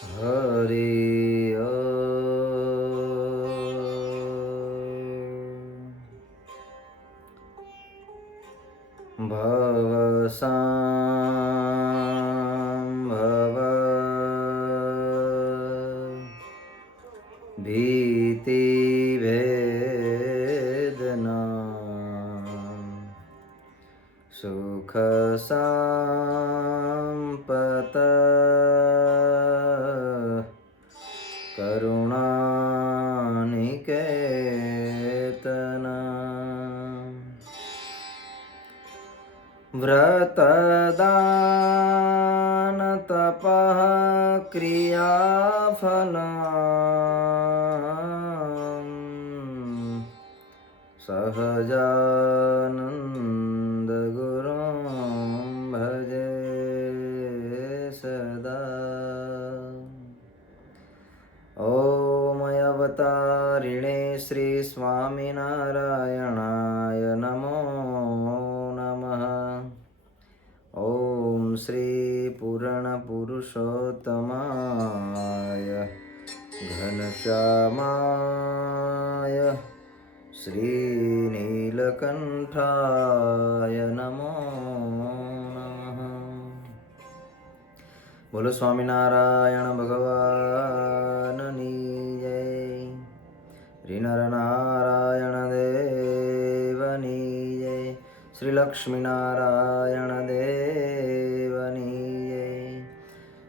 હરિ ભવસાંભવ ભીતિભેદના સુખ સંપત કરુણાનિકેતના વ્રતદાન તપઃ ક્રિયાફલં સહજાનંદ ગુરું ભજે સદા. ઓમ અવતારિણે શ્રી સ્વામિનારાયણાય નમો નમઃ. ઓમ શ્રી પૂર્ણ પુરુષોત્તમાય ઘનશ્યામાય શ્રી નીલકંઠાય નમો નમઃ. બોલો સ્વામિનારાયણ ભગવાનની જય. શ્રી નરનારાયણ દેવની જય. શ્રી લક્ષ્મીનારાયણ દેવની જય.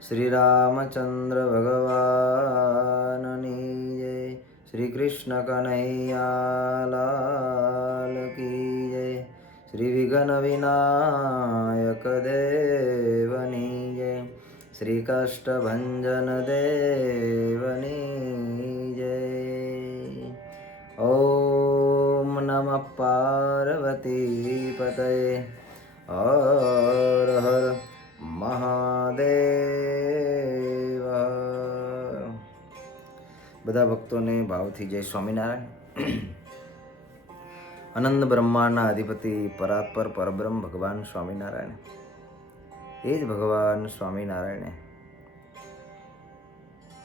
શ્રી રામચંદ્ર ભગવાનની જય. શ્રી કૃષ્ણ કનૈયા લાલ કી જય. શ્રી વિઘ્ન વિનાયક દેવની જય. શ્રી કાષ્ટભંજન દેવની જય. ઓમ નમઃ પાર્વતી પતયે. હર હર મહાદેવ. બધા ભક્તોને ભાવથી જય સ્વામિનારાયણ. અનંત બ્રહ્માંડના અધિપતિ પરાત્પર પરબ્રહ્મ ભગવાન સ્વામિનારાયણ, એ જ ભગવાન સ્વામિનારાયણે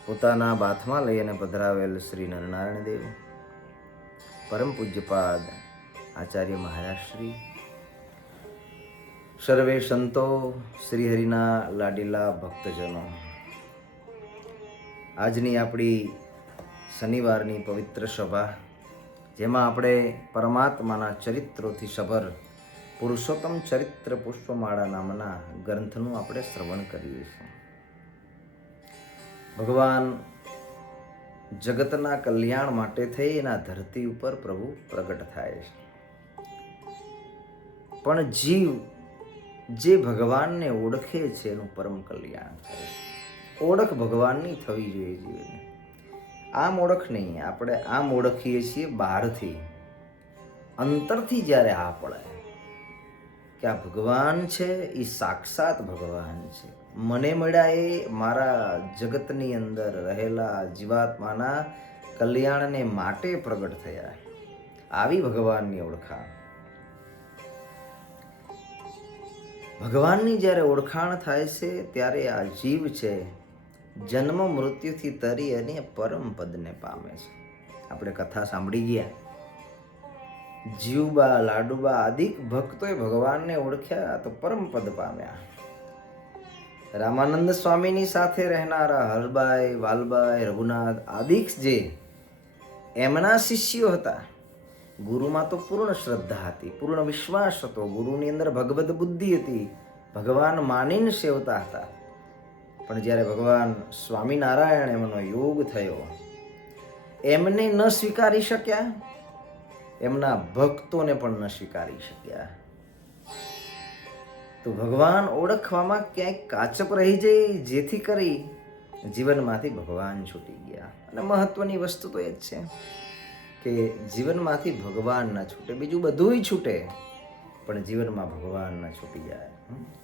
પોતાના બાથમાં લઈ અને પધરાવેલ શ્રી નરનારાયણ દેવ પરમ પૂજ્યપાદ આચાર્ય મહારાજ શ્રી, સર્વે સંતો, શ્રીહરિના લાડીલા ભક્તજનો, આજની આપણી શનિવારની પવિત્ર સભા, જેમાં આપણે પરમાત્માના ચરિત્રોથી સભર પુરુષોત્તમ ચરિત્ર પુષ્પમાળા નામના ગ્રંથનું આપણે શ્રવણ કરીએ છીએ. ભગવાન જગતના કલ્યાણ માટે થઈ એના ધરતી ઉપર પ્રભુ પ્રગટ થાય છે. પણ જીવ જે ભગવાનને ઓળખે છે એનું પરમ કલ્યાણ થાય છે. ઓળખ ભગવાનની થવી જોઈએ જીવને. આમ ઓળખ નહીં, આપણે આમ ઓળખીએ છીએ બહારથી. અંતરથી જ્યારે આ પડે કે આ ભગવાન છે, એ સાક્ષાત ભગવાન છે, મને મળ્યા એ મારા જગતની અંદર રહેલા જીવાત્માના કલ્યાણને માટે પ્રગટ થયા, આવી ભગવાનની ઓળખાણ. ભગવાનની જ્યારે ઓળખાણ થાય છે ત્યારે આ જીવ છે જન્મ મૃત્યુથી તરી અને પરમ પદને પામે છે. આપણે કથા સાંભળી ગયા, જીવબા લાડુબા આદિક ભક્તોએ ભગવાનને ઓળખ્યા તો પરમ પદ પામ્યા. રામાનંદ સ્વામીની સાથે રહેનારા હરબાઈ, વાલબાઈ, રઘુનાથ આદિક જે એમના શિષ્યો હતા, ગુરુમાં તો પૂર્ણ શ્રદ્ધા હતી, પૂર્ણ વિશ્વાસ હતો, ગુરુની અંદર ભગવદ બુદ્ધિ હતી, ભગવાન માનીને સેવતા હતા. પણ જ્યારે ભગવાન સ્વામિનારાયણ એમનો યોગ થયો, એમને ન સ્વીકારી શક્યા, એમના ભક્તોને પણ ન સ્વીકારી શક્યા. તો ભગવાન ઓળખવામાં ક્યાંક કાચપ રહી જઈ, જેથી કરી જીવનમાંથી ભગવાન છૂટી ગયા. અને મહત્વની વસ્તુ તો એ જ છે કે જીવનમાંથી ભગવાન ન છૂટે, બીજું બધુંય છૂટે પણ જીવનમાં ભગવાન ન છૂટી જાય,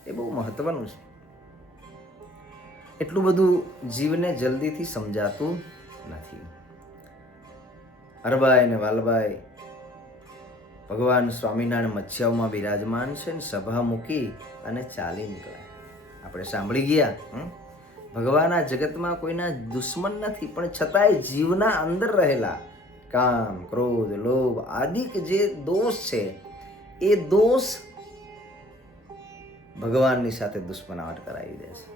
એ બહુ મહત્વનું છે. એટલું બધું જીવને જલ્દીથી સમજાતું નથી. હરબાઈ અને વાલબાઈ ભગવાન સ્વામિનારાયણ મચ્છાઓમાં બિરાજમાન છે ને સભા મૂકી અને ચાલી નીકળ્યા. આપણે સાંભળી ગયા ભગવાન આ જગતમાં કોઈના દુશ્મન નથી, પણ છતાંય જીવના અંદર રહેલા કામ, ક્રોધ, લોભ આદિક જે દોષ છે એ દોષ ભગવાનની સાથે દુશ્મનાવટ કરાવી દે છે.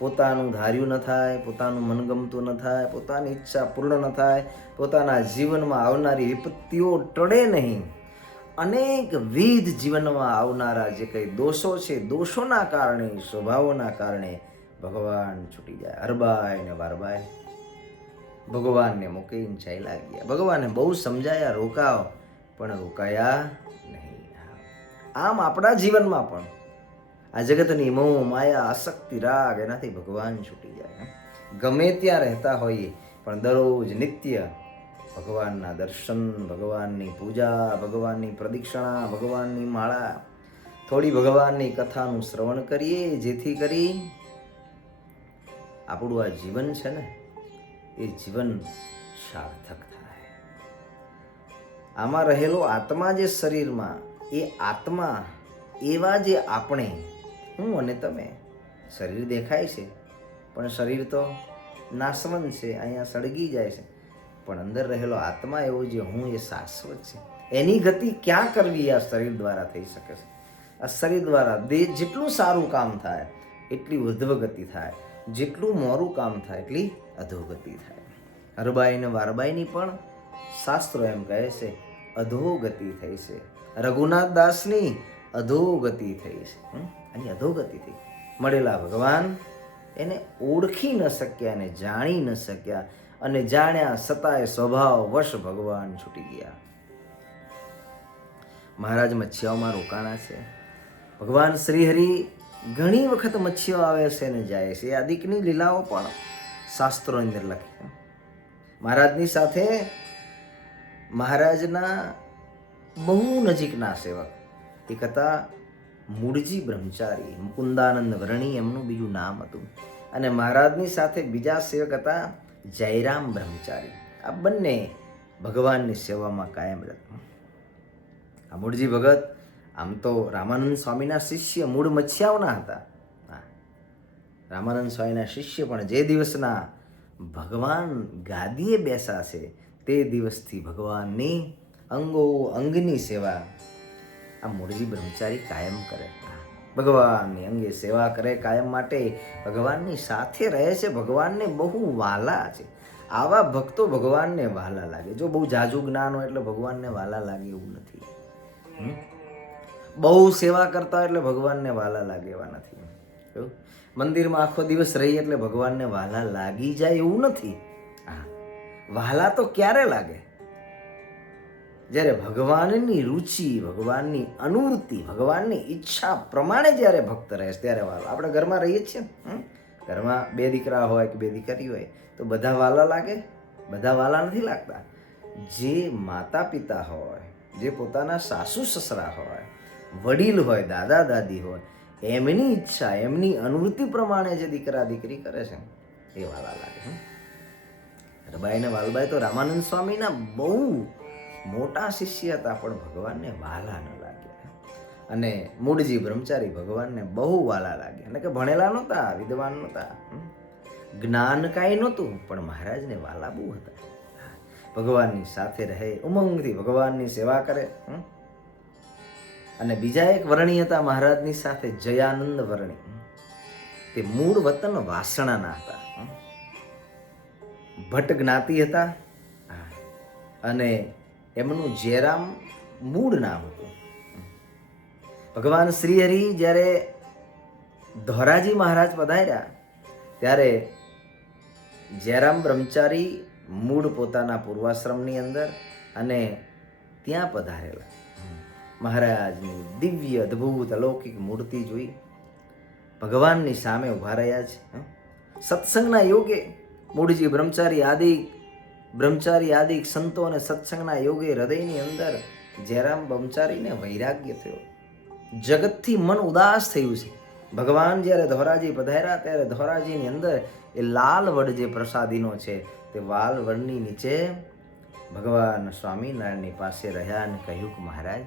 પોતાનું ધાર્યું ન થાય, પોતાનું મનગમતું ન થાય, પોતાની ઈચ્છા પૂર્ણ ન થાય, પોતાના જીવનમાં આવનારી વિપત્તિઓ ટળે નહીં, અનેક વિધ જીવનમાં આવનારા જે કંઈ દોષો છે, દોષોના કારણે, સ્વભાવોના કારણે ભગવાન છૂટી જાય. હરબાઈ ને વારબાઈ ભગવાનને મૂકીને ચાલ્યા ગયા. ભગવાને બહુ સમજાયા, રોકાવ, પણ રોકાયા નહીં. આમ આપણા જીવનમાં પણ આ જગતની મોહ, માયા, આસક્તિ, રાગ એનાથી ભગવાન છૂટી જાય. ગમે ત્યાં રહેતા હોઈએ પણ દરરોજ નિત્ય ભગવાનના દર્શન, ભગવાનની પૂજા, ભગવાનની પ્રદક્ષિણા, ભગવાનની માળા, થોડી ભગવાનની કથાનું શ્રવણ કરીએ, જેથી કરી આપણું આ જીવન છે ને એ જીવન સાર્થક થાય. આમાં રહેલો આત્મા જે શરીરમાં, એ આત્મા એવા જે આપણે, હું અને તમે, શરીર દેખાય છે પણ શરીર તો નાશવંત છે, અહીંયા સળગી જાય છે, પણ અંદર રહેલો આત્મા એવો જે હું, એ શાશ્વત છે. એની ગતિ ક્યાં કરવી આ શરીર દ્વારા થઈ શકે છે. આ શરીર દ્વારા દેહ જેટલું સારું કામ થાય એટલી ઉધ્વગતિ થાય, જેટલું મોરું કામ થાય એટલી અધોગતિ થાય. હરબાઈ ને વારબાઈની પણ શાસ્ત્રો એમ કહે છે અધોગતિ થઈ છે. રઘુનાથ દાસની અધોગતિ થઈ છે. એની અધોગતિ થઈ. મળેલા ભગવાન એને ઓળખી ન શક્યા, એને જાણી ન શક્યા, અને જાણ્યા છતાંય સ્વભાવ વશ ભગવાન છૂટી ગયા. મહારાજ મચ્છિયાઓમાં રોકાણા છે. ભગવાન શ્રીહરિ ઘણી વખત મચ્છીઓ આવે છે અને જાય છે. આદિકની લીલાઓ પણ શાસ્ત્રો અંદર લખી. મહારાજની સાથે મહારાજના બહુ નજીકના સેવક એક હતા મૂળજી બ્રહ્મચારી, મુકુંદાનંદ વર્ણી એમનું બીજું નામ હતું. અને મહારાજની સાથે બીજા સેવક હતા જયરામ બ્રહ્મચારી. આ બંને ભગવાનની સેવામાં કાયમ રહેતા. આ મૂળજી ભગત આમ તો રામાનંદ સ્વામીના શિષ્ય, મૂળ મચ્છિયાઓના હતા. રામાનંદ સ્વામીના શિષ્ય, પણ જે દિવસના ભગવાન ગાદીએ બેસાશે તે દિવસથી ભગવાનની અંગો અંગની સેવા આ મૂળજી બ્રહ્મચારી કાયમ કરે. ભગવાનની અંગે સેવા કરે કાયમ માટે, ભગવાનની સાથે રહે છે, ભગવાનને બહુ વાલા છે. આવા ભક્તો ભગવાનને વાલા લાગે. જો બહુ જાજુ જ્ઞાન હોય એટલે ભગવાનને વાલા લાગે એવું નથી. બહુ સેવા કરતા હોય એટલે ભગવાનને વાલા લાગે એવા નથી. મંદિરમાં આખો દિવસ રહી એટલે ભગવાનને વાલા લાગી જાય એવું નથી. વાલા તો ક્યારે લાગે? જ્યારે ભગવાનની રુચિ, ભગવાનની અનુવૃત્તિ, ભગવાનની ઈચ્છા પ્રમાણે જ્યારે ભક્ત રહે ત્યારે વાલા. આપણે ઘરમાં રહીએ છીએ ને, ઘરમાં 2 દીકરા હોય કે 2 દીકરી હોય તો બધા વાલા લાગે? બધા વાલા નથી લાગતા. જે માતા પિતા હોય, જે પોતાના સાસુ સસરા હોય, વડીલ હોય, દાદા દાદી હોય, એમની ઈચ્છા, એમની અનુવૃત્તિ પ્રમાણે જે દીકરા દીકરી કરે છે એ વાલા લાગે. હરબાઈ ને વાલબાઈ તો રામાનંદ સ્વામીના બહુ મોટા શિષ્ય હતા, પણ ભગવાનને વાલા ન લાગ્યા. અને મૂળજી બ્રહ્મચારી ભગવાનને બહુ વાલા લાગ્યા. એટલે કે ભણેલા નહોતા, વિદ્વાન નહોતા, જ્ઞાન કાંઈ નહોતું, પણ મહારાજને વાલા બહુ હતા. ભગવાનની સાથે રહે, ઉમંગથી ભગવાનની સેવા કરે. અને બીજા એક વર્ણી હતા મહારાજની સાથે, જયાનંદ વર્ણી. તે મૂળ વતન વાસણાના હતા, ભટ્ટ જ્ઞાતિ હતા. અને એમનું જયરામ મૂળ નામ હતું. ભગવાન શ્રીહરિ જ્યારે ધોરાજી મહારાજ પધાર્યા ત્યારે જયરામ બ્રહ્મચારી મૂળ પોતાના પૂર્વાશ્રમની અંદર અને ત્યાં પધારેલા. મહારાજની દિવ્ય અદ્ભુત અલૌકિક મૂર્તિ જોઈ ભગવાનની સામે ઉભા રહ્યા છે. સત્સંગના યોગે મૂળજી બ્રહ્મચારી આદિ સંતો અને સત્સંગના યોગે હૃદયની અંદર જયરામ બ્રહ્મચારીને વૈરાગ્ય થયો. જગતથી મન ઉદાસ થયું છે. ભગવાન જ્યારે ધોરાજી પધાર્યા ત્યારે ધોરાજીની અંદર એ લાલ વડ જે પ્રસાદીનો છે તે વાલ વડની નીચે ભગવાન સ્વામિનારાયણની પાસે રહ્યા અને કહ્યું કે મહારાજ,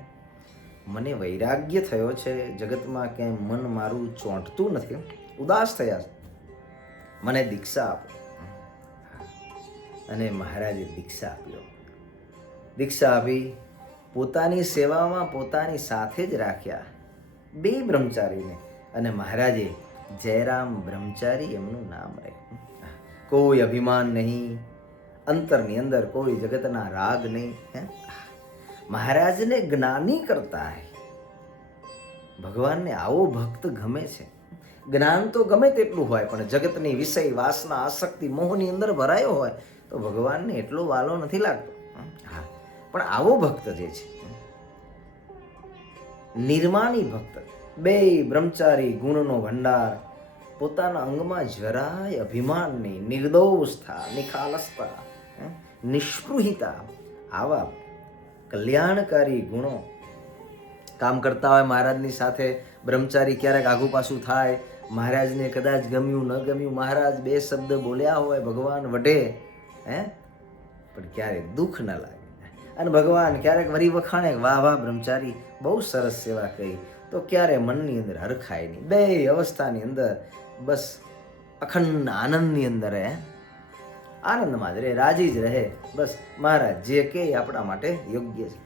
મને વૈરાગ્ય થયો છે, જગતમાં ક્યાંય મન મારું ચોંટતું નથી, ઉદાસ થયા છે. મને દીક્ષા આપો. અને મહારાજે દીક્ષા આપ્યો. દીક્ષા આપી પોતાની સેવામાં પોતાની સાથે જ રાખ્યા 2 બ્રહ્મચારીને, અને મહારાજે જયરામ બ્રહ્મચારી એમનું નામ રાખ્યું. કોઈ અભિમાન નહીં, અંતરની અંદર કોઈ જગતના રાગ નહીં. મહારાજને જ્ઞાની કરતા હે. ભગવાનને આવો ભક્ત ગમે છે. જ્ઞાન તો ગમે તેટલું હોય, પણ જગતની વિષય વાસના આસક્તિ મોહની અંદર ભરાયો હોય તો ભગવાનને એટલો વાલો નથી લાગતો. હા, પણ આવો ભક્ત જે છે, નિર્માની ભક્ત, 2 બ્રહ્મચારી ગુણનો ભંડાર, પોતાના અંગમાં જરાય અભિમાન નહીં, નિર્દોષતા, નિખાલસતા, નિષ્પૃહિતા, આવા કલ્યાણકારી ગુણો કામ કરતા હોય મહારાજની સાથે. બ્રહ્મચારી ક્યારેક આઘું પાછું થાય, મહારાજને કદાચ ગમ્યું ન ગમ્યું, મહારાજ 2 શબ્દ બોલ્યા હોય, ભગવાન વઢે, પણ ક્યારેક દુઃખ ન લાગે. અને ભગવાન ક્યારેક વરી વખાણે, વાહ વાહ બ્રહ્મચારી, બહુ સરસ સેવા કરી, તો ક્યારે મનની અંદર હરખાય નહીં. 2 અવસ્થાની અંદર બસ અખંડ આનંદની અંદર આનંદમાં જ રહે, રાજી જ રહે. બસ મહારાજ જે કે આપણા માટે યોગ્ય છે.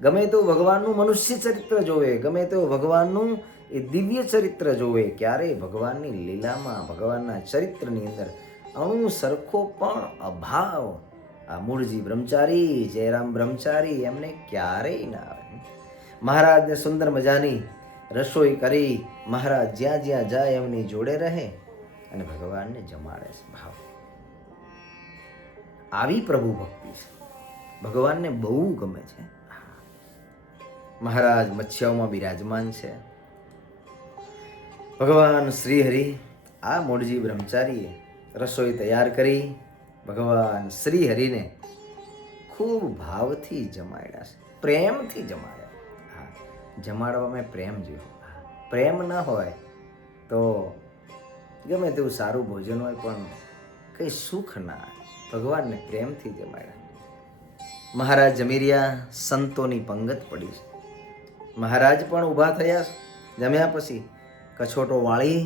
ગમે તો ભગવાનનું મનુષ્ય ચરિત્ર જોવે, ગમે તો ભગવાનનું એ દિવ્ય ચરિત્ર જોવે, ક્યારેય ભગવાનની લીલામાં, ભગવાનના ચરિત્રની અંદર અણુ સરખો પણ અભાવ આ મૂળજી બ્રહ્મચારી, જયરામ બ્રહ્મચારી એમને ક્યારેય ના આવે. મહારાજને સુંદર મજાની રસોઈ કરી, મહારાજ જ્યાં જ્યાં જાય એમની જોડે રહે અને ભગવાનને જમાડે છે. ભાવ આવી પ્રભુ ભક્તિ છે, ભગવાનને બહુ ગમે છે. મહારાજ મચ્છાઓમાં બિરાજમાન છે. ભગવાન શ્રી હરિ આ મૂળજી બ્રહ્મચારીએ રસોઈ તૈયાર કરી ભગવાન શ્રી હરિને ખૂબ ભાવથી જમાડ્યા છે, પ્રેમથી જમાડ્યા. હા, જમાડવામાં પ્રેમ જેવો. પ્રેમ ન હોય તો ગમે તેવું સારું ભોજન હોય પણ કંઈ સુખ ના. ભગવાનને પ્રેમથી જમાડ્યા. મહારાજ જમી રહ્યા, સંતોની પંગત પડી છે. મહારાજ પણ ઊભા થયા. જમ્યા પછી કછોટો વાળી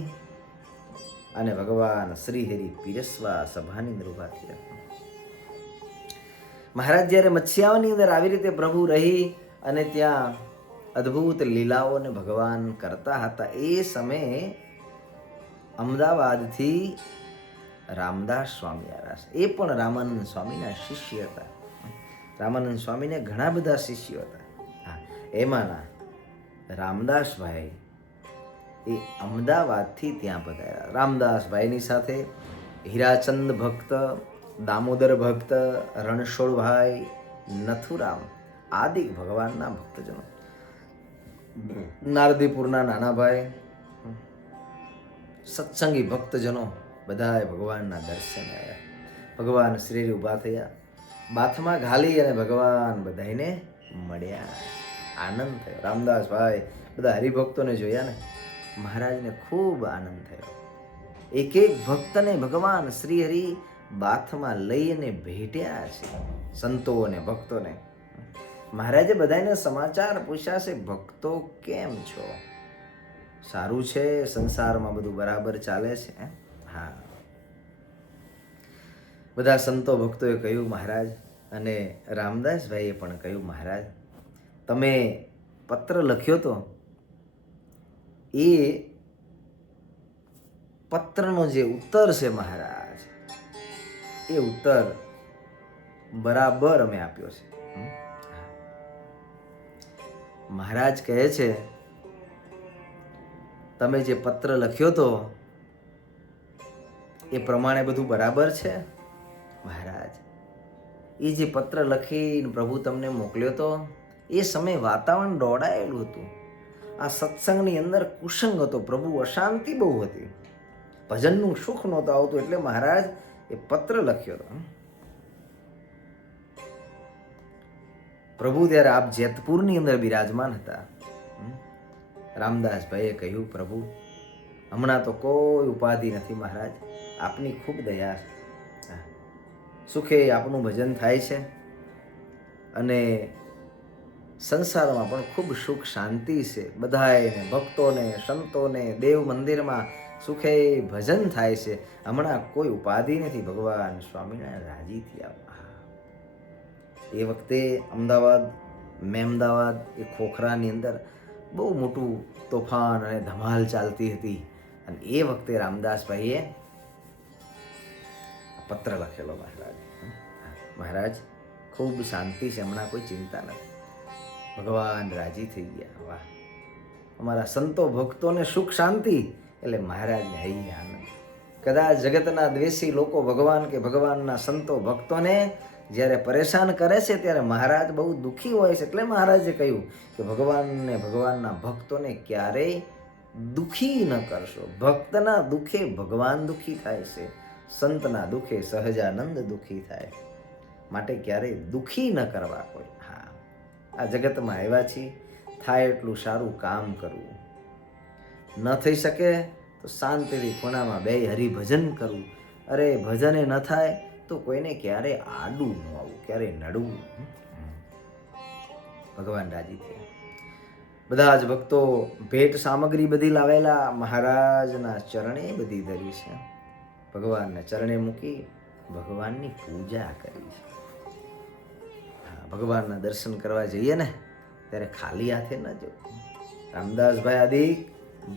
અને ભગવાન શ્રી હરિ પીરસવા સભાની અંદર ઊભા થયા. મહારાજ જ્યારે મચ્છિયાઓની અંદર આવી રીતે પ્રભુ રહી અને ત્યાં અદ્ભુત લીલાઓને ભગવાન કરતા હતા, એ સમયે અમદાવાદથી રામદાસ સ્વામી આવ્યા છે. એ પણ રામાનંદ સ્વામીના શિષ્ય હતા. રામાનંદ સ્વામીને ઘણા બધા શિષ્યો હતા. એમાંના રામદાસભાઈ એ અમદાવાદથી ત્યાં પધાર્યા. રામદાસભાઈની સાથે હીરાચંદ ભક્ત, દામોદર ભક્ત, રણછોડભાઈ, નથુરામ આદિ ભગવાનના ભક્તજનો, નારદીપુરના નાનાભાઈ, સત્સંગી ભક્તજનો બધાએ ભગવાનના દર્શન આવ્યા. ભગવાન શ્રી ઊભા થયા, બાથમાં ઘાલી અને ભગવાન બધાને મળ્યા. આનંદ થયો. રામદાસભાઈ બધા હરિભક્તોને જોયા ને મહારાજને ખૂબ આનંદ થયો. એક એક ભક્તને ભગવાન શ્રી હરિ બાથમાં લઈને ભેટ્યા છે, સંતો અને ભક્તોને. મહારાજે બધાને સમાચાર પૂછ્યા છે, ભક્તો કેમ છો? સારું છે? સંસારમાં બધું બરાબર ચાલે છે? હા, બધા સંતો ભક્તોએ કહ્યું મહારાજ, અને રામદાસભાઈએ પણ કહ્યું મહારાજ, તમે પત્ર લખ્યો તો એ પત્રનો જે ઉત્તર છે મહારાજ, એ ઉત્તર બરાબર અમે આપ્યો છે. મહારાજ કહે છે તમે જે પત્ર લખ્યો તો એ પ્રમાણે બધું બરાબર છે? મહારાજ, એ જે પત્ર લખીને પ્રભુ તમને મોકલ્યો તો એ સમયે વાતાવરણ દોડાયેલું હતું. આ સત્સંગની અંદર કુસંગ હતો, પ્રભુ અશાંતિ બહુ હતી, ભજનનું સુખ નહોતું આવતું, એટલે મહારાજ એ પત્ર લખ્યો હતો. પ્રભુ ત્યારે આપ જેતપુરની અંદર બિરાજમાન હતા. રામદાસભાઈએ કહ્યું પ્રભુ, હમણાં તો કોઈ ઉપાધિ નથી મહારાજ, આપની ખૂબ દયા છે, સુખે આપનું ભજન થાય છે અને સંસારમાં પણ ખૂબ સુખ શાંતિ છે. બધાને, ભક્તોને, સંતોને, દેવ મંદિરમાં સુખે ભજન થાય છે. હમણાં કોઈ ઉપાધિ નથી. ભગવાન સ્વામિનારાયણ રાજી થયા. એ વખતે અમદાવાદ એ ખોખરાની અંદર બહુ મોટું તોફાન અને ધમાલ ચાલતી હતી. અને એ વખતે રામદાસભાઈએ પત્ર લખેલો મહારાજ ખૂબ શાંતિ છે, હમણાં કોઈ ચિંતા નથી. ભગવાન રાજી થઈ ગયા. વાહ, અમારા સંતો ભક્તોને સુખ શાંતિ એટલે મહારાજને હૈ આનંદ. કદાચ જગતના દ્વેષી લોકો ભગવાન કે ભગવાનના સંતો ભક્તોને જ્યારે પરેશાન કરે છે ત્યારે મહારાજ બહુ દુઃખી હોય છે. એટલે મહારાજે કહ્યું કે ભગવાનને ભગવાનના ભક્તોને ક્યારેય દુઃખી ન કરશો. ભક્તના દુઃખે ભગવાન દુઃખી થાય છે, સંતના દુઃખે સહજાનંદ દુઃખી થાય. માટે ક્યારેય દુઃખી ન કરવા કોઈ. હા, આ જગતમાં આવ્યા છીએ, થાય એટલું સારું કામ કરવું. ન થઈ શકે તો શાંતિથી ખૂણામાં બે હરિભજન કરવું. અરે ભજને ન થાય તો કોઈને ક્યારેય આડું ન આવવું, ક્યારેય નડવું. ભગવાન રાજી થયા. બધા જ ભક્તો ભેટ સામગ્રી બધી લાવેલા, મહારાજના ચરણે બધી ધરી છે. ભગવાનના ચરણે મૂકી ભગવાનની પૂજા કરી છે. ભગવાનના દર્શન કરવા જઈએ ને ત્યારે ખાલી હાથે ન જવું. રામદાસભાઈ આદિ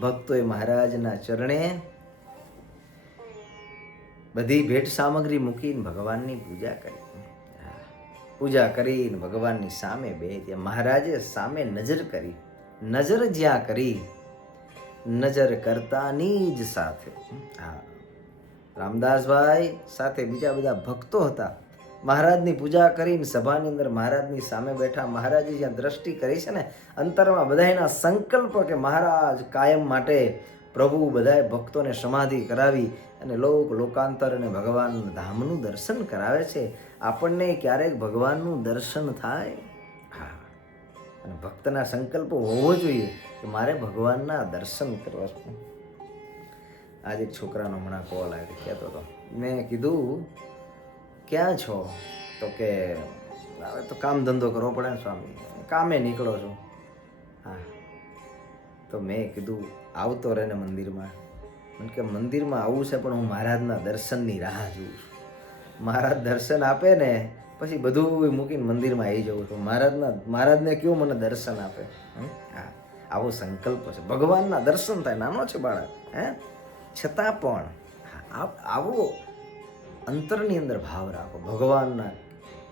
ભક્તોએ મહારાજના ચરણે બધી ભેટ સામગ્રી મૂકીને ભગવાનની પૂજા કરી. પૂજા કરીને ભગવાનની સામે બેઠ્યા. મહારાજે સામે નજર કરી. નજર જ્યાં કરી નજર કરતાની જ સાથે. હા, રામદાસભાઈ સાથે બીજા બધા ભક્તો હતા. મહારાજની પૂજા કરીને સભાની અંદર મહારાજની સામે બેઠા. મહારાજે જ્યાં દ્રષ્ટિ કરી છે ને, અંતરમાં બધાના સંકલ્પ કે મહારાજ કાયમ માટે પ્રભુ બધાએ ભક્તોને સમાધિ કરાવી અને લોકાંતર અને ભગવાન ધામનું દર્શન કરાવે છે. આપણને ક્યારેક ભગવાનનું દર્શન થાય. હા, અને ભક્તના સંકલ્પ હોવો જોઈએ કે મારે ભગવાનના દર્શન કરવા છે. આજે એક છોકરાનો હમણાં કોલ આવ્યો, કહેતો હતો. મેં કીધું ક્યાં છો? તો કે હવે તો કામ ધંધો કરવો પડે ને સ્વામી, કામે નીકળો છો. હા, તો મેં કીધું આવતો રહે ને મંદિરમાં. મને કે મંદિરમાં આવવું છે પણ હું મહારાજના દર્શનની રાહ જોઉં છું. મહારાજ દર્શન આપે ને પછી બધું મૂકીને મંદિરમાં આવી જવું છું. મહારાજને કેવું મને દર્શન આપે. હા, આવો સંકલ્પ છે. ભગવાનના દર્શન થાય. નાનો છે બાળક, છતાં પણ આવો અંતરની અંદર ભાવ રાખો. ભગવાનના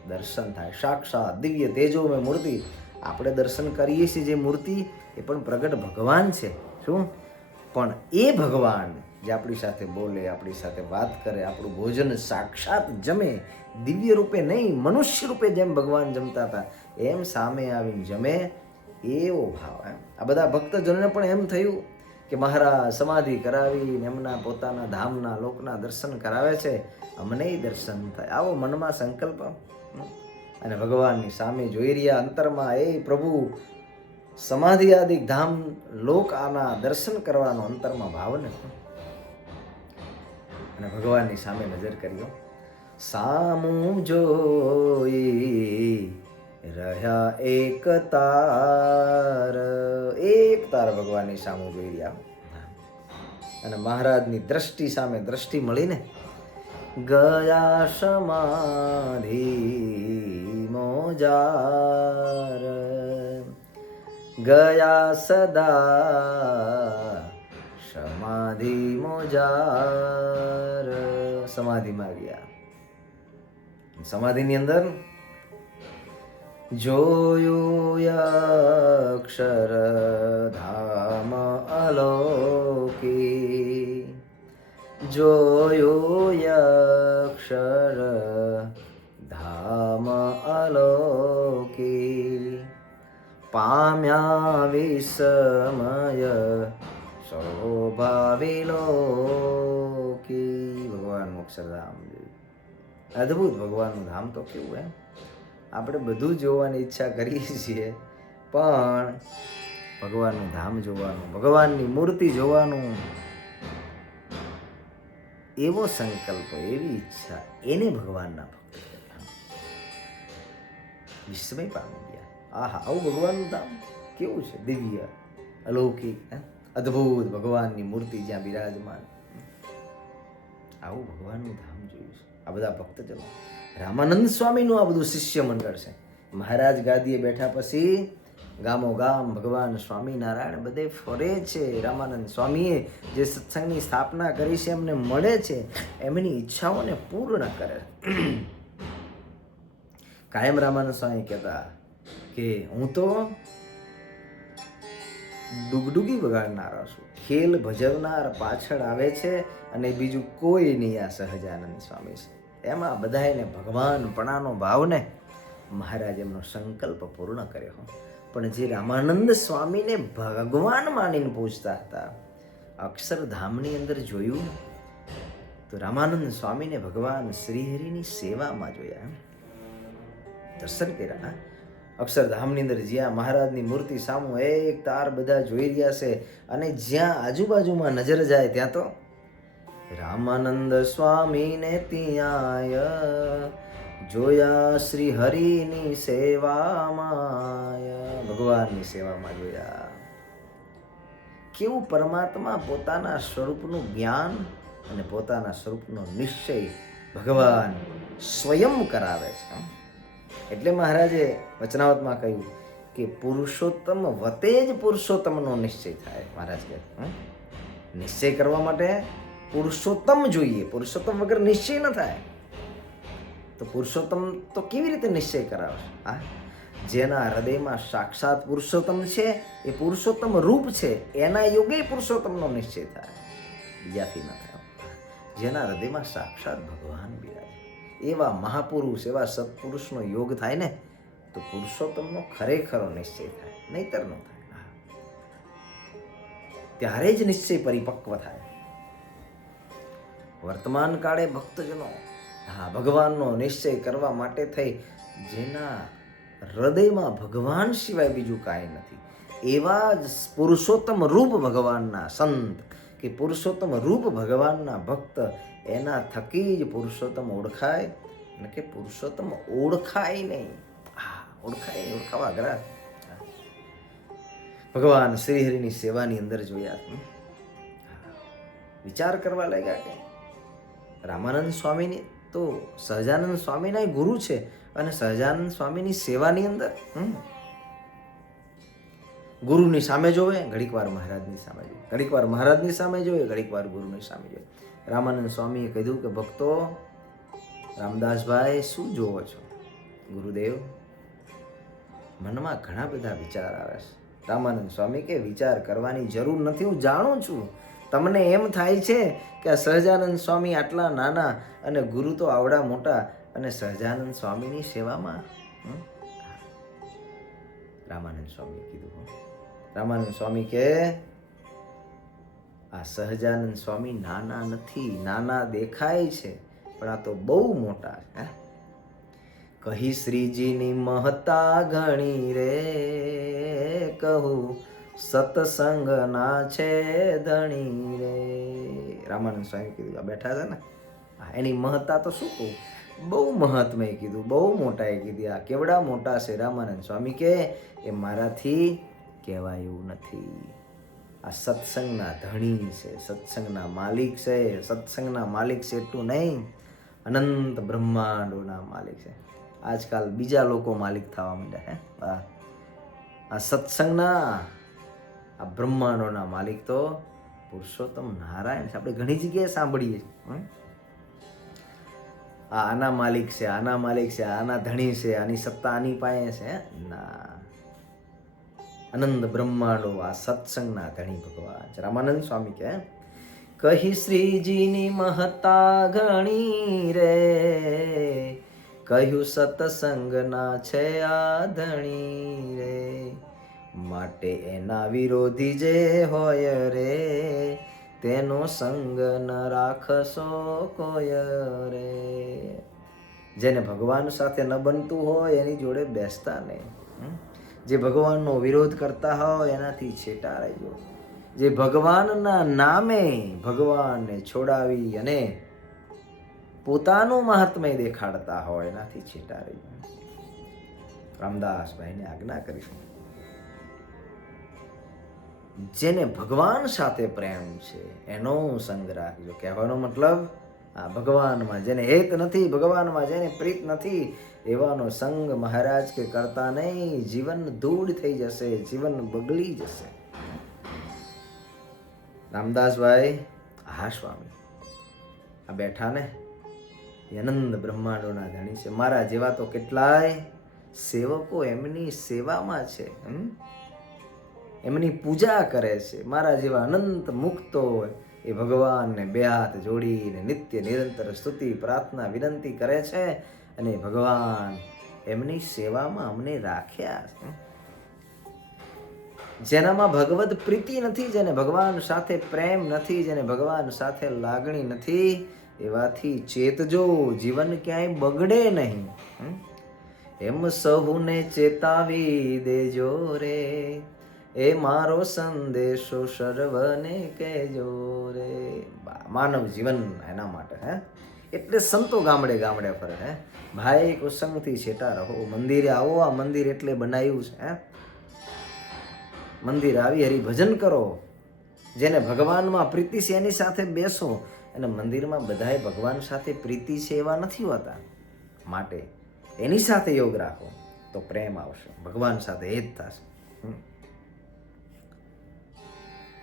દર્શન થાય. સાક્ષાત દિવ્ય તેજોમય મૂર્તિ આપણે દર્શન કરીએ છીએ. જે મૂર્તિ એ પણ પ્રગટ ભગવાન છે. શું? પણ એ ભગવાન જે આપણી સાથે બોલે, આપણી સાથે વાત કરે, આપણું ભોજન સાક્ષાત જમે, દિવ્ય રૂપે નહીં મનુષ્ય રૂપે જેમ ભગવાન જમતા હતા એમ સામે આવીને જમે, એવો ભાવ. આ બધા ભક્તજનોને પણ એમ થયું કે મહારાજ સમાધિ કરાવીને એમના પોતાના ધામના લોકના દર્શન કરાવે છે, અમને દર્શન થાય. આવો મનમાં સંકલ્પ. અને ભગવાનની સામે જોઈ રહ્યા અંતરમાં, એ પ્રભુ સમાધિ આદિ ધામ લોક આના દર્શન કરવાનો અંતરમાં ભાવ ને. અને ભગવાનની સામે નજર કર્યો. સામું જોઈ રહ્યા એક તાર ભગવાનની સામું જોઈ રહ્યા. અને મહારાજની દ્રષ્ટિ સામે દ્રષ્ટિ મળીને ગયા સમાધિ મોજાર, ગયા સદા સમાધિ મોજાર. સમાધિમાં ગયા. સમાધિની અંદર જોયું અક્ષર ધામ અલોકી, જોયું અક્ષર ધામ અલોકી, પામ્યા વિસ્મય શોભા વિલોકી. ભગવાનનું અક્ષરધામ જોયું. અદ્ભુત ભગવાનનું ધામ તો કેવું. આપણે બધું જોવાની ઈચ્છા કરીએ છીએ પણ ભગવાનનું ધામ જોવાનું, ભગવાનની મૂર્તિ જોવાનું, એવો સંકલ્પ, એવી ઈચ્છા, એને ભગવાનના ભક્ત વિસ્મય પામી ગયા. આહા, આવું ભગવાનનું ધામ કેવું છે, દિવ્ય, અલૌકિક, અદ્ભુત ભગવાનની મૂર્તિ જ્યાં બિરાજમાન. આવું ભગવાનનું ધામ જોયું છે આ બધા ભક્તજનો. રામાનંદ સ્વામીનું આ બધું શિષ્ય મંડળ છે. મહારાજ ગાદીએ બેઠા પછી ગામો ગામ ભગવાન સ્વામિનારાયણ બધે ફરે છે. રામાનંદ સ્વામીએ જે સત્સંગની સ્થાપના કરી છે એમને મળે છે, એમની ઈચ્છાઓને પૂર્ણ કરે. કાયમ રામાનંદ સ્વામી કહેતા કે હું તો ડુગડુગી વગાડનારો છું, ખેલ ભજવનાર પાછળ આવે છે અને બીજું કોઈ નહીં આ સહજાનંદ સ્વામી છે. એમાં બધાને ભગવાનપણાનો ભાવને મહારાજ એમનો સંકલ્પ પૂર્ણ કર્યો. પણ જે રામાનંદ સ્વામીને ભગવાન માનીને પૂછતા હતા, અક્ષરધામની અંદર જોયું તો રામાનંદ સ્વામીને ભગવાન શ્રીહરિની સેવામાં જોયા, દર્શન કર્યા. અક્ષરધામની અંદર જ્યાં મહારાજની મૂર્તિ સામું એક તાર બધા જોઈ રહ્યા છે અને જ્યાં આજુબાજુમાં નજર જાય ત્યાં તો રામાનંદ સ્વામીને ત્યાંય જોયા શ્રી હરિની સેવામાં, ભગવાનની સેવામાં જોયા. કેવું પરમાત્મા પોતાના સ્વરૂપનું જ્ઞાન અને પોતાના સ્વરૂપનો નિશ્ચય ભગવાન સ્વયં કરાવે છે. એટલે મહારાજે વચનાવતમાં કહ્યું કે પુરુષોત્તમ વતે જ પુરુષોત્તમનો નિશ્ચય થાય. મહારાજ કહે નિશ્ચય કરવા માટે પુરુષોત્તમ જોઈએ, પુરુષોત્તમ વગર નિશ્ચય ન થાય. તો પુરુષોત્તમ તો કેવી રીતે નિશ્ચય કરાવે? હા, જેના હૃદયમાં સાક્ષાત પુરુષોત્તમ છે, એ પુરુષોત્તમ રૂપ છે, એના યોગે પુરુષોત્તમનો નિશ્ચય થાય, બીજાથી ન થાય. જેના હૃદયમાં સાક્ષાત ભગવાન બિરાજે, એવા મહાપુરુષ, એવા સત્પુરુષનો યોગ થાય ને તો પુરુષોત્તમનો ખરેખરો નિશ્ચય થાય, નહીતર ન થાય. ત્યારે જ નિશ્ચય પરિપક્વ થાય. વર્તમાન કાળે ભક્તજનો ભગવાનનો નિશ્ચય કરવા માટે થઈ જેના હૃદયમાં ભગવાન સિવાય બીજું કાંઈ નથી, એવા જ પુરુષોત્તમ રૂપ ભગવાનના સંત કે પુરુષોત્તમ રૂપ ભગવાનના ભક્ત, એના થકી જ પુરુષોત્તમ ઓળખાય. અને કે પુરુષોત્તમ ઓળખાય નહીં, ઓળખાય નહીં, ઓળખાવા અઘરા. ભગવાન શ્રીહરિની સેવાની અંદર જોયા, વિચાર કરવા લાગ્યા કે રામાનંદ સ્વામીની તો સહજાનંદ સ્વામીના ગુરુ છે અને સહજાનંદ સ્વામીની સેવાની અંદર ગુરુની સામે જોવે, ઘડીક વાર મહારાજની સામે જોવે, ઘડીક વાર મહારાજની સામે જોવે, ઘડીક વાર ગુરુની સામે જોવે. રામાનંદ સ્વામીએ કીધું કે ભક્તો, રામદાસભાઈ શું જોવો છો? ગુરુદેવ, મનમાં ઘણા બધા વિચાર આવે છે. રામાનંદ સ્વામી કે વિચાર કરવાની જરૂર નથી, હું જાણું છું. તમને એમ થાય છે કે આ સહજાનંદ સ્વામી આટલા નાના અને ગુરુ તો આવડા મોટા અને સહજાનંદ સ્વામીની સેવામાં. રામાનંદ સ્વામી કીધું, રામાનંદ સ્વામી કે આ સહજાનંદ સ્વામી નાના નથી, નાના દેખાય છે પણ આ તો બહુ મોટા છે. કહી શ્રીજીની મહતા ઘણી રે, કહું સત્સંગ ના છે ધણી રે. રામાનંદ સ્વામી કીધું, આ બેઠા છે ને, એની મહત્તા તો શું કહું, બહુ મહત્મય કીધું, બહુ મોટા એ કીધી. આ કેવડા મોટા છે રામાનંદ સ્વામી કે એ મારાથી કહેવાય એવું નથી. આ સત્સંગના ધણી છે, સત્સંગના માલિક છે. સત્સંગના માલિક છે એટલું નહીં, અનંત બ્રહ્માંડોના માલિક છે. આજકાલ બીજા લોકો માલિક થવા માંડ્યા હે. આ સત્સંગના આ બ્રહ્માંડોના માલિક તો પુરુષોત્તમ નારાયણ છે. આપણે ઘણી જગ્યાએ સાંભળીએ આના માલિક છે, આના માલિક છે, આના ધણી છે, આની સત્તા આની પાસે છે. ના, અનંત બ્રહ્માંડો આ સત્સંગના ધણી ભગવાન છે. રામાનંદ સ્વામી કે કહી શ્રીજીની મહત્તા ઘણી રે, કહ્યું સત્સંગના છે આ ધણી રે, માટે એના વિરોધી જે હોય રે, તેનો સંગ ન રાખશો કોઈ રે. જેને ભગવાન સાથે ન બનતું હોય એની જોડે બેસતા નહીં. જે ભગવાનનો વિરોધ કરતા હોય એનાથી છેટા રહેજો. જે ભગવાનના નામે ભગવાનને છોડાવી અને પોતાનું મહાત્મ્ય દેખાડતા હોય એનાથી છેટા રહેજો. રામદાસભાઈને આજ્ઞા કરીશું. જેને ભગવાન સાથે પ્રેમ છે એનો સંગ રાખજો. કહેવાનો મતલબ આ ભગવાનમાં જેને હેત નથી, ભગવાનમાં જેને પ્રીત નથી, એવાનો સંગ મહારાજ કે કરતા નહીં. જીવન ધૂળ થઈ જશે, જીવન બગડી જશે. રામદાસભાઈ, હા સ્વામી, આ બેઠા ને એ અનંત બ્રહ્માંડોના ધણી છે. મારા જેવા તો કેટલાય સેવકો એમની સેવામાં છે, એમની પૂજા કરે છે. મારા જેવા અનંત મુક્તો એ ભગવાનને બે હાથ જોડીને નિત્ય નિરંતર સ્તુતિ પ્રાર્થના વિનંતી કરે છે, અને ભગવાન એમની સેવામાં અમને રાખ્યા છે. જેનામાં ભગવદ પ્રીતિ નથી, જેને ભગવાન સાથે પ્રેમ નથી, જેને ભગવાન સાથે લાગણી નથી, એવાથી ચેતજો, જીવન ક્યાંય બગડે નહીં. એમ સહુને ચેતાવી દેજો રે, એ મારો સંદેશો સર્વને કહેજો રે. માનવ જીવન એના માટે એટલે સંતો ગામડે ગામડે ફરે. ભાઈ કુસંગથી છેટા રહો, મંદિરે આવો. આ મંદિર એટલે બનાવ્યું છે. મંદિર આવી હરિભજન કરો. જેને ભગવાનમાં પ્રીતિ છે એની સાથે બેસો. અને મંદિરમાં બધાય ભગવાન સાથે પ્રીતિ છે એવા નથી હોતા. માટે એની સાથે યોગ રાખો તો પ્રેમ આવશે, ભગવાન સાથે હેત થશે.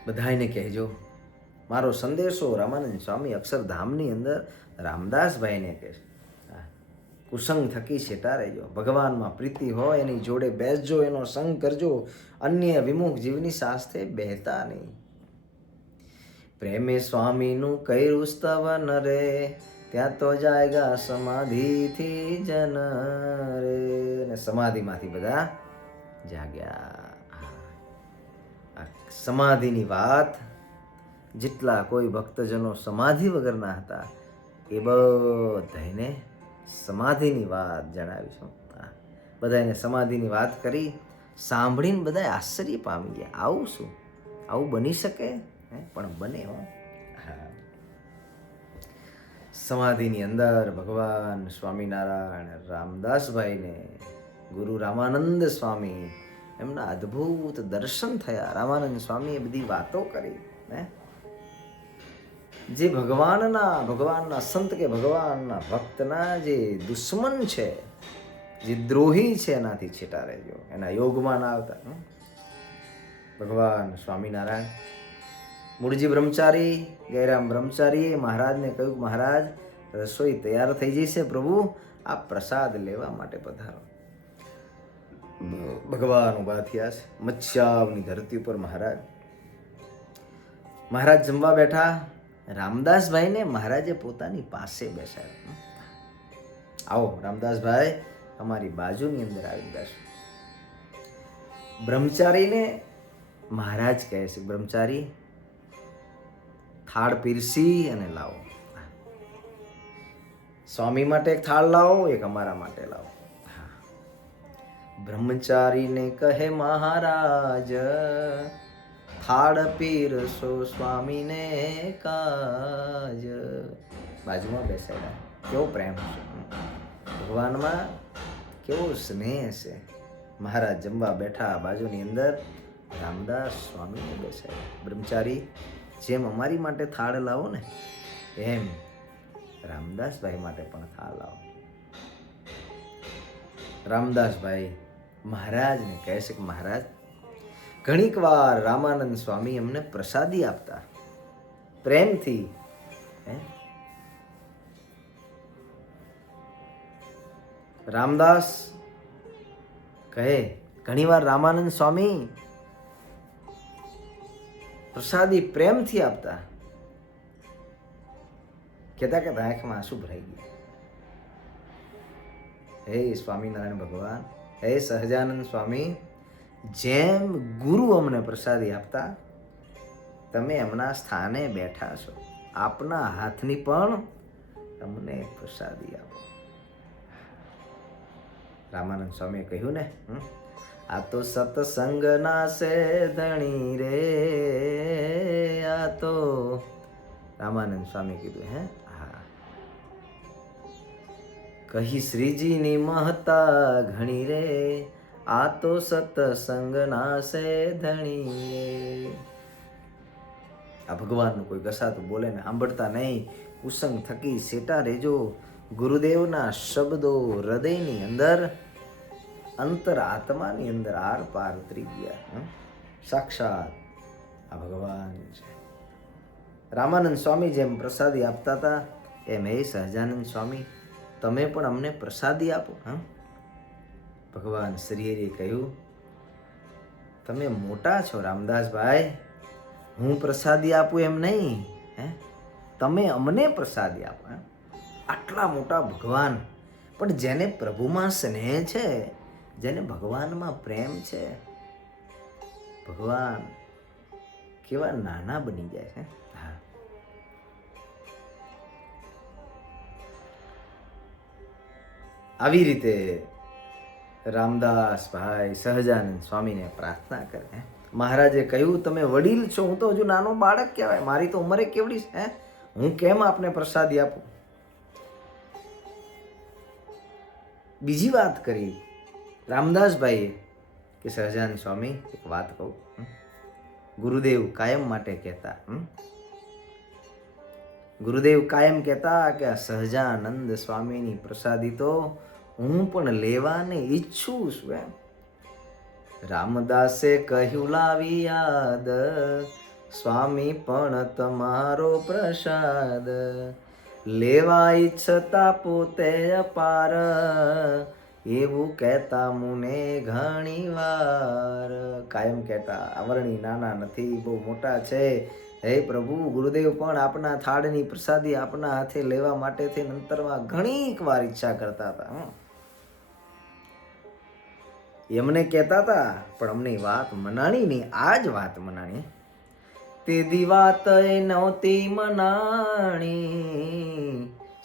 બધાને કહેજો મારો સંદેશો. રામાનંદ સ્વામી અક્ષરધામની અંદર રામદાસભાઈને કહે છે, કુસંગ થકી છેટા રહેજો. ભગવાનમાં પ્રીતિ હોય એની જોડે બેસજો, એનો સંગ કરજો. અન્ય વિમુખ જીવની સાથે બહેતા નહીં. પ્રેમે સ્વામીનું કર્યું સ્તવન રે, ત્યાં તો જાયગા સમાધિથી જન રે. અને સમાધિમાંથી બધા જાગ્યા. સમાધિની વાત જેટલા કોઈ ભક્તજનો સમાધિ વગરના હતા એ બધાને સમાધિની વાત જણાવીશું. બધાને સમાધિની વાત કરી, સાંભળીને બધા આશ્ચર્ય પામી ગયા. આવું શું, આવું બની શકે? પણ બને હો. સમાધિની અંદર ભગવાન સ્વામિનારાયણ રામદાસભાઈને ગુરુ રામાનંદ સ્વામી એમના અદ્ભુત દર્શન થયા. રામાનંદ સ્વામીએ બધી વાતો કરી. જે ભગવાનના સંત કે ભગવાનના ભક્તના જે દુશ્મન છે, જે દ્રોહી છે, એનાથી છેટા રહેજો, એના યોગમાં ના આવતા. ભગવાન સ્વામિનારાયણ મૂળજી બ્રહ્મચારી ગયરામ બ્રહ્મચારીએ મહારાજને કહ્યું, મહારાજ રસોઈ તૈયાર થઈ જઈ છે, પ્રભુ આપ પ્રસાદ લેવા માટે પધારો. ભગવાન ઉભા થયા છે મત્સ્યાવની ધરતી ઉપર. મહારાજ જમવા બેઠા. રામદાસભાઈને મહારાજે પોતાની પાસે બેસાડ્યા. આવો રામદાસભાઈ, અમારી બાજુની અંદર આવી બેસો. બ્રહ્મચારીને મહારાજ કહે છે, બ્રહ્મચારી થાળ પીરસી અને લાવો. સ્વામી માટે એક થાળ લાવો, એક અમારા માટે લાવો. બ્રહ્મચારીને કહે મહારાજ, થાળ પીરસો સ્વામીને કાજ. બાજુમાં બેસાડ્યા. કેવો પ્રેમ છે ભગવાનમાં, કેવો સ્નેહ છે. મહારાજ જમવા બેઠા, બાજુની અંદર રામદાસ સ્વામીને બેસાડ્યા. બ્રહ્મચારી જેમ અમારી માટે થાળ લાવો ને, એમ રામદાસભાઈ માટે પણ થાળ લાવો. રામદાસભાઈ મહારાજને કહે છે કે મહારાજ, ઘણીક વાર રામાનંદ સ્વામી અમને પ્રસાદી આપતા પ્રેમથી. રામદાસ કહે, ઘણીવાર રામાનંદ સ્વામી પ્રસાદી પ્રેમથી આપતા. કહેતા કહેતા આંખમાં આંસુ ભરાઈ ગયા. હે સ્વામિનારાયણ ભગવાન, હે સહજાનંદ સ્વામી, જેમ ગુરુ અમને પ્રસાદી આપતા, તમે એમના સ્થાને બેઠા છો. આપના હાથની પણ અમને પ્રસાદી આપો. રામાનંદ સ્વામીએ કહ્યું ને, આ તો સત્સંગના છે ધણી રે. આ તો રામાનંદ સ્વામી કીધું, કહી શ્રીજીની મહતા ઘણી રે. આ તો સત્સંગના સે ધણી. આ ભગવાનનું કોઈ કસાતું બોલે ને સાંભળતા નહીં, કુસંગ થકી સેટા રેજો. ગુરુદેવના શબ્દો હૃદયની અંદર, અંતર આત્માની અંદર આર પાર ઉતરી ગયા. સાક્ષાત આ ભગવાન છે. રામાનંદ સ્વામી જેમ પ્રસાદી આપતા હતા એમ હે સહજાનંદ સ્વામી તમે પણ અમને પ્રસાદી આપો. ભગવાન શ્રીહરિએ કહ્યું તમે મોટા છો રામદાસભાઈ, હું પ્રસાદી આપું એમ નહીં, તમે અમને પ્રસાદી આપો. આટલા મોટા ભગવાન, પણ જેને પ્રભુમાં સ્નેહ છે, જેને ભગવાનમાં પ્રેમ છે, ભગવાન કેવા નાના બની જાય છે. આવી રીતે રામદાસભાઈ સહજાનંદ સ્વામીને પ્રાર્થના કરે. મહારાજે કહ્યું તમે વડીલ છો, હું તો હજુ નાનો બાળક કહેવાય, મારી તો ઉંમરે કેવડી છે, હું કેમ આપને પ્રસાદી આપું. બીજી વાત કરી રામદાસભાઈએ કે સહજાનંદ સ્વામી એક વાત કહું, ગુરુદેવ કાયમ માટે કહેતા, ગુરુદેવ કાયમ કહેતા કે આ સહજાનંદ સ્વામીની પ્રસાદી તો હું પણ લેવાને ઈચ્છું છું. એમ રામદાસે કહ્યું લાવી યાદ, સ્વામી પણ તમારો પ્રસાદ, લેવા ઈચ્છતા પોતે અપાર, એવું કહેતા મુને ઘણી વાર. કાયમ કહેતા આવરણી નાના નથી, બહુ મોટા છે. હે પ્રભુ, ગુરુદેવ પણ આપના થાળની પ્રસાદી આપના હાથે લેવા માટે થઈને અંતરમાં ઘણીક વાર ઈચ્છા કરતા હતા. એમને કહેતા હતા પણ અમને વાત મનાણી નહીં. આ જ વાત મનાણી. તેદી વાત એ નહોતી મનાણી,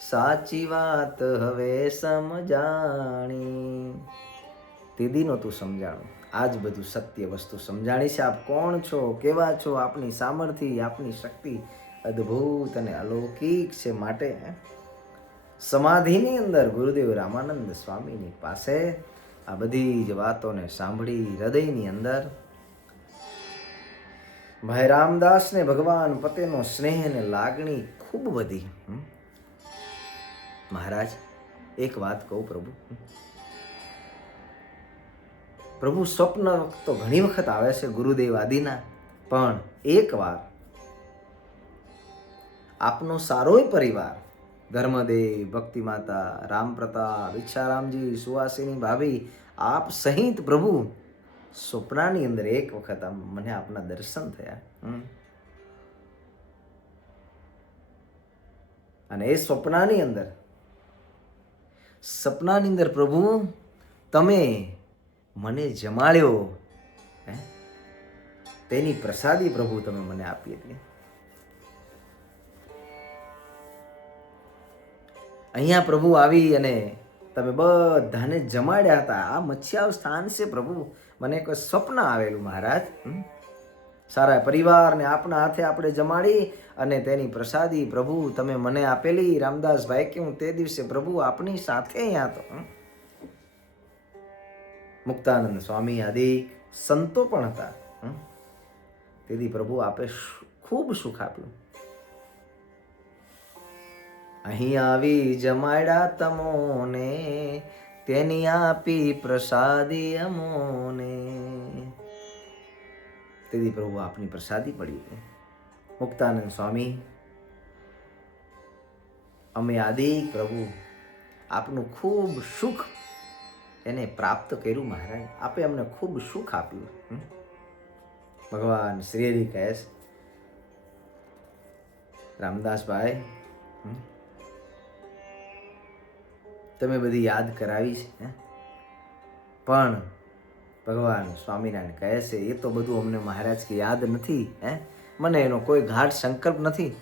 સાચી વાત હવે સમજાણી. તેદી નહોતું સમજાણું, આજ બધું સત્ય વસ્તુ સમજાણી છે. આપ કોણ છો, કેવા છો, આપની સામર્થ્ય, આપની શક્તિ અદ્ભુત અને અલૌકિક છે. માટે સમાધિની અંદર ગુરુદેવ રામાનંદ સ્વામીની પાસે આ બધી જ વાતોને સાંભળી હૃદયની અંદર ભાઈ રામદાસને ભગવાન પતેનો સ્નેહ અને લાગણી ખૂબ વધી. મહારાજ એક વાત કહું પ્રભુ, પ્રભુ સ્વપ્ન તો ઘણી વખત આવે છે ગુરુદેવ આદિના, પણ એક વાર આપનો સારોય પરિવાર ધર્મદેવ, ભક્તિ માતા, રામ પ્રતાપ, ઈચ્છારામજી, સુવાસિની ભાભી, આપ સહિત પ્રભુ સ્વપ્નાની અંદર એક વખત મને આપના દર્શન થયા. અને એ સપનાની અંદર પ્રભુ તમે મને જમાડ્યો, તેની પ્રસાદી પ્રભુ તમે મને આપી હતી. અહીંયા પ્રભુ આવી અને તમે બધાને જમાડ્યા હતા. આ મચ્છાવ સ્થાન છે પ્રભુ. મને કોઈ સ્વપ્ન આવેલું મહારાજ, સારા પરિવારને આપના હાથે આપણે જમાડી અને તેની પ્રસાદી પ્રભુ તમે મને આપેલી. રામદાસભાઈ કે હું તે દિવસે પ્રભુ આપની સાથે અહીંયા હતો. મુક્તાનંદ સ્વામી આદિ સંતો પણ હતા. તેથી પ્રભુ આપે ખૂબ સુખ આપ્યું. અહીં આવી જમાડ્યા તમોને, તેની આપી પ્રસાદી અમોને. તેથી પ્રભુ આપની પ્રસાદી પડી. મુક્તાનંદ સ્વામી અમે આદિ પ્રભુ આપનું ખૂબ સુખ એને પ્રાપ્ત કર્યું. મહારાજ આપે અમને ખૂબ સુખ આપ્યું. ભગવાન શ્રી હરિ કહે છે રામદાસભાઈ તમે બધી યાદ કરાવી છે, પણ ભગવાન સ્વામિનારાયણ કહે છે એ તો બધું અમને મહારાજ કે યાદ નથી. મને એનો કોઈ ગાઢ સંકલ્પ નથી.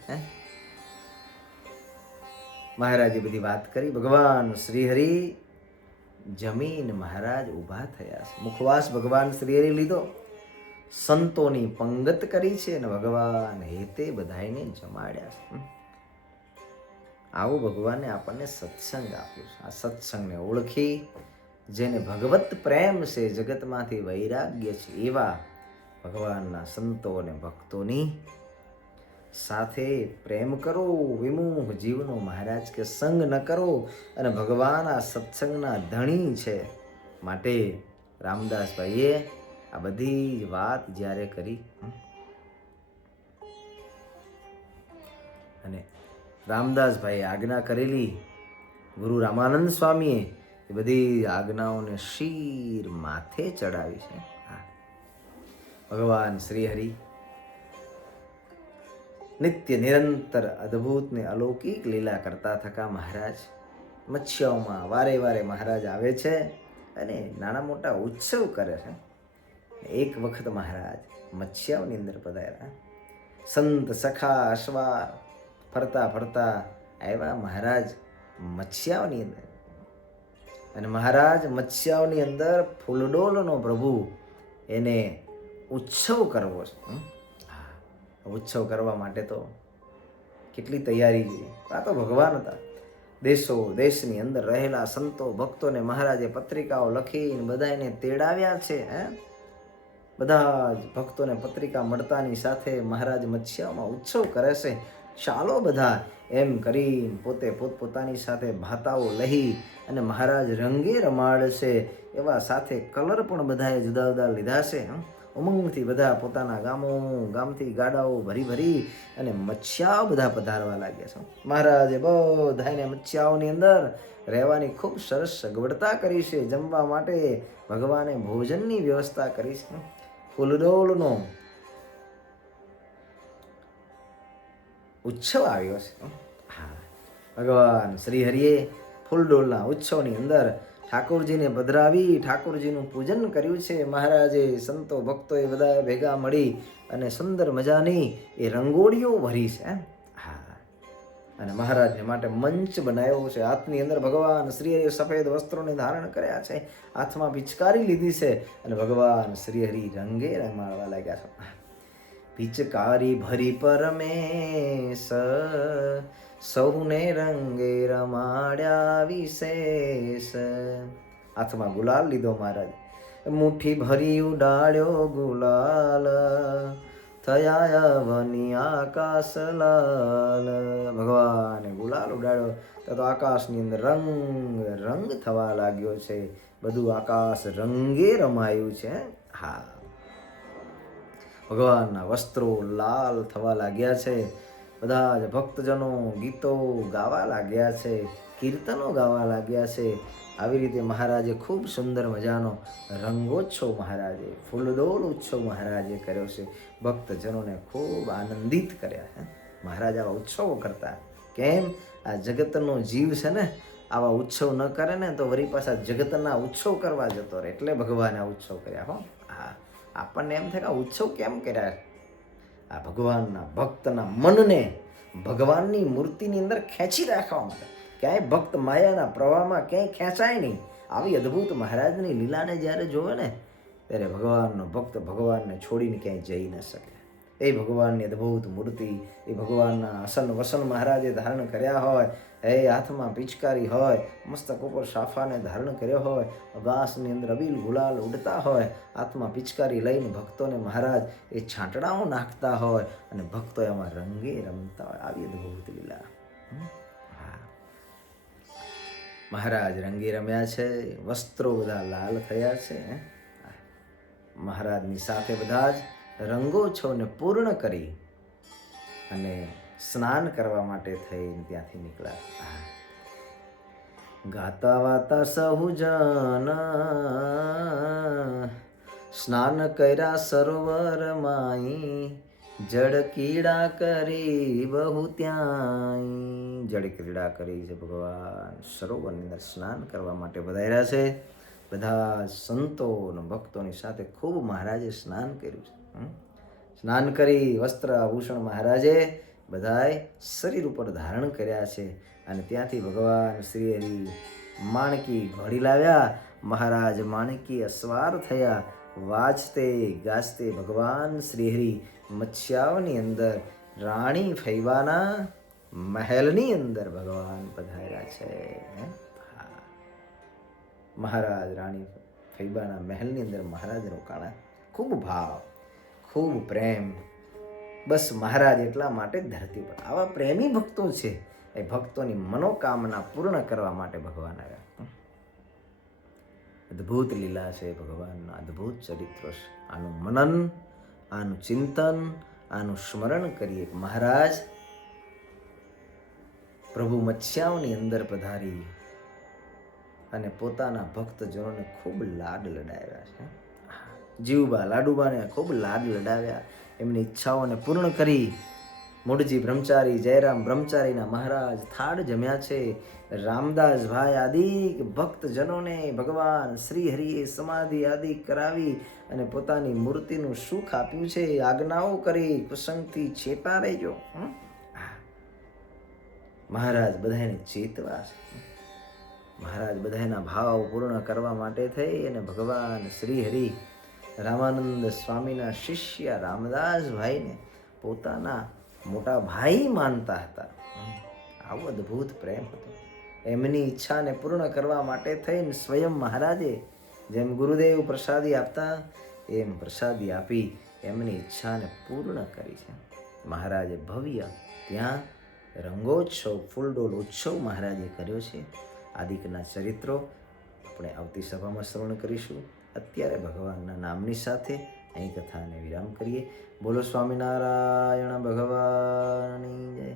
મહારાજે બધી વાત કરી. ભગવાન શ્રીહરિ જમીન મહારાજ ઊભા થયા છે. મુખવાસ ભગવાન શ્રીહરિ લીધો, સંતોની પંગત કરી છે અને ભગવાન હેતે બધાઈને જમાડ્યા છે. આવું ભગવાને આપણને સત્સંગ આપ્યો છે. આ સત્સંગને ઓળખી જેને ભગવત પ્રેમ છે, જગતમાંથી વૈરાગ્ય છે, એવા ભગવાનના સંતો અને ભક્તોની સાથે પ્રેમ કરો. વિમુખ જીવનો મહારાજ કે સંગ ન કરો. અને ભગવાન આ સત્સંગના ધણી છે. માટે રામદાસભાઈએ આ બધી વાત જ્યારે કરી અને રામદાસભાઈએ આજ્ઞા કરેલી, ગુરુ રામાનંદ સ્વામીએ એ બધી આજ્ઞાઓને શીર માથે ચડાવી છે. ભગવાન શ્રી હરિ નિત્ય નિરંતર અદ્ભુત ને અલૌકિક લીલા કરતા થકા મહારાજ મચ્છાઓમાં વારે વારે મહારાજ આવે છે અને નાના મોટા ઉત્સવ કરે છે. એક વખત મહારાજ મચ્છાઓની અંદર પધાર્યા. સંત સખા અશ્વાર ફરતા ફરતા આવ્યા મહારાજ મચ્છાઓની અંદર. અને મહારાજ મચ્છાઓની અંદર ફૂલડોલનો પ્રભુ એને ઉત્સવ કરવો છે. ઉત્સવ કરવા માટે તો કેટલી તૈયારી જોઈએ. આ તો ભગવાન હતા. દેશો દેશની અંદર રહેલા સંતો ભક્તોને મહારાજે પત્રિકાઓ લખીને બધાને તેડાવ્યા છે. બધા જ ભક્તોને પત્રિકા મળતાની સાથે મહારાજ મચ્છાઓમાં ઉત્સવ કરે છે. ચાલો બધા એમ કરી પોતે પોતપોતાની સાથે ભાતાઓ લઈ અને મહારાજ રંગે રમાડશે. એવા સાથે કલર પણ બધાએ જુદા જુદા લીધા છે. ઉમંગથી બધા પોતાના ગામથી ગાડાઓ ભરી ભરી અને મચ્છાઓ બધા પધારવા લાગ્યા છે. મહારાજે બધાને મચ્છાઓની અંદર રહેવાની ખૂબ સરસ સગવડતા કરી છે. જમવા માટે ભગવાને ભોજનની વ્યવસ્થા કરી છે. ફૂલડોલનો ઉત્સવ આવ્યો છે. ભગવાન શ્રી હરિએ ફૂલડોલના ઉત્સવની અંદર ઠાકોરજીને પધરાવી ઠાકોરજીનું પૂજન કર્યું છે. મહારાજે સંતો ભક્તોએ બધા ભેગા મળી અને સુંદર મજાની એ રંગોળીઓ ભરી છે. અને મહારાજને માટે મંચ બનાવ્યો છે. હાથની અંદર ભગવાન શ્રી હરિ સફેદ વસ્ત્રોને ધારણ કર્યા છે. હાથમાં પિચકારી લીધી છે અને ભગવાન શ્રી હરિ રંગે રમાડવા લાગ્યા છે. પિચકારી ભરી પરમેશ સૌને રંગે રમાડ્યા વિશેષ. હાથમાં ગુલાલ લીધો મહારાજ. મુઠ્ઠી ભરી ઉડાડ્યો ગુલાલ થયા વની આકાશ લાલ. ભગવાને ગુલાલ ઉડાડ્યો તો આકાશની અંદર રંગ થવા લાગ્યો છે. બધું આકાશ રંગે રમાયું છે. ભગવાનના વસ્ત્રો લાલ થવા લાગ્યા છે. બધા જ ભક્તજનો ગીતો ગાવા લાગ્યા છે, કીર્તનો ગાવા લાગ્યા છે. આવી રીતે મહારાજે ખૂબ સુંદર મજાનો રંગોત્સવ મહારાજે ફૂલડોલ ઉત્સવ મહારાજે કર્યો છે. ભક્તજનોને ખૂબ આનંદિત કર્યા છે. મહારાજ આવા ઉત્સવો કરતા. કેમ? આ જગતનો જીવ છે ને, આવા ઉત્સવ ન કરે ને તો વળી પાછા જગતના ઉત્સવ કરવા જતો રહે. એટલે ભગવાને આ ઉત્સવ કર્યા. આપણને એમ થાય કે આ ઉત્સવ કેમ કર્યા? આ ભગવાનના ભક્તના મનને ભગવાનની મૂર્તિની અંદર ખેંચી રાખવા માટે. ક્યાંય ભક્ત માયાના પ્રવાહમાં ક્યાંય ખેંચાય નહીં. આવી અદ્ભુત મહારાજની લીલાને જ્યારે જોવે ને ત્યારે ભગવાનનો ભક્ત ભગવાનને છોડીને ક્યાંય જઈ ન શકે. એ ભગવાનની અદ્ભુત મૂર્તિ, એ ભગવાનના આસન વસન મહારાજે ધારણ કર્યા હોય, એ હાથમાં પિચકારી હોય, મસ્તક ઉપર સાફાને ધારણ કર્યો હોય, અગાસની અંદર અબીલ ગુલાલ ઉડતા હોય, હાથમાં પિચકારી લઈને ભક્તોને મહારાજ એ છાંટડાઓ નાખતા હોય અને ભક્તો એમાં રંગે રમતા હોય. આવી અદ્ભુત લીલા. મહારાજ રંગે રમ્યા છે. વસ્ત્રો બધા લાલ થયા છે. મહારાજની સાથે બધા જ રંગોત્સવને પૂર્ણ કરી અને સ્નાન કરવા માટે થઈને ત્યાંથી નીકળ્યા. ગાતા વાતા સહુ જન સ્નાન કર્યા સરોવર માઈ, જળ ક્રીડા કરી બહુ ત્યાંય. જળ ક્રીડા કરી છે. ભગવાન સરોવરની અંદર સ્નાન કરવા માટે પધાર્યા છે. બધા સંતો અને ભક્તોની સાથે ખૂબ મહારાજે સ્નાન કર્યું છે. સ્નાન કરી વસ્ત્ર આભૂષણ મહારાજે બધાએ શરીર ઉપર ધારણ કર્યા છે. અને ત્યાંથી ભગવાન શ્રી હરિ માણકી ઘોડી લાવ્યા. મહારાજ માણકી અસવાર થયા. વાજતે ગાજતે ભગવાન શ્રી હરિ મચ્છાઓની અંદર રાણી ફૈવાના મહેલની અંદર ભગવાન પધાર્યા છે. મહારાજ રાણી ફૈબાના મહેલની અંદર મહારાજ રોકાણા. ખૂબ ભાવ, ખૂબ પ્રેમ, બસ મહારાજ એટલા માટે ધરતી પર. આવા પ્રેમી ભક્તો છે, એ ભક્તોની મનોકામના પૂર્ણ કરવા માટે ભગવાન આવ્યા. અદ્ભુત લીલા છે ભગવાનના, અદ્ભુત ચરિત્ર છે. આનું મનન, આનું ચિંતન, આનું સ્મરણ કરીએ. મહારાજ પ્રભુ મત્સ્યાઓની અંદર પધારી અને પોતાના ભક્તજનોને ખૂબ લાડ લડાવ્યા છે. જીવબા લાડુબાને ખૂબ લાડ લડાવ્યા, એમની ઈચ્છાઓને પૂર્ણ કરી. મૂળજી બ્રહ્મચારી, જયરામ બ્રહ્મચારીના મહારાજ થાળ જમ્યા છે. રામદાસભાઈ આદિ ભક્તજનોને ભગવાન શ્રી હરિએ સમાધિ આદિ કરાવી અને પોતાની મૂર્તિનું સુખ આપ્યું છે. આજ્ઞાઓ કરી, કુસંગથી છેટા રહેજો. મહારાજ બધાને ચેતવા છે. મહારાજ બધાના ભાવ પૂર્ણ કરવા માટે થઈ અને ભગવાન શ્રી હરિ રામાનંદ સ્વામીના શિષ્ય રામદાસભાઈને પોતાના મોટા ભાઈ માનતા હતા. આવો અદ્ભુત પ્રેમ હતો. એમની ઈચ્છાને પૂર્ણ કરવા માટે થઈને સ્વયં મહારાજે જેમ ગુરુદેવ પ્રસાદી આપતા એમ પ્રસાદી આપી એમની ઈચ્છાને પૂર્ણ કરી છે. મહારાજે ભવ્ય ત્યાં રંગોત્સવ, ફૂલડોલ ઉત્સવ મહારાજે કર્યો છે. આદિકના ચરિત્રો આપણે આવતી સભામાં શ્રવણ કરીશું. અત્યારે ભગવાનના નામની સાથે અહીં કથાને વિરામ કરીએ. બોલો સ્વામિનારાયણ ભગવાનની જય.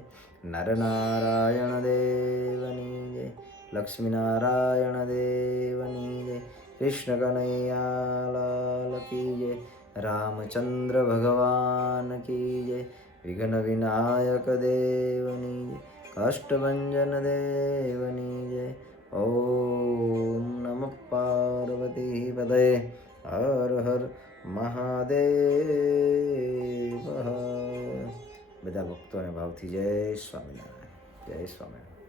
નરનારાયણ દેવની જય. લક્ષ્મીનારાયણ દેવની જય. કૃષ્ણ કનૈયાલાલ કી જય. રામચંદ્ર ભગવાન કી જય. વિઘ્ન વિનાયક દેવની જય. કાષ્ટભંજન દેવની જય. ઓમ નમઃ પાર્વતી પદે. હર હર મહાદેવ. બધા ભક્તોને ભાવથી જય સ્વામિનારાયણ, જય સ્વામિનારાયણ.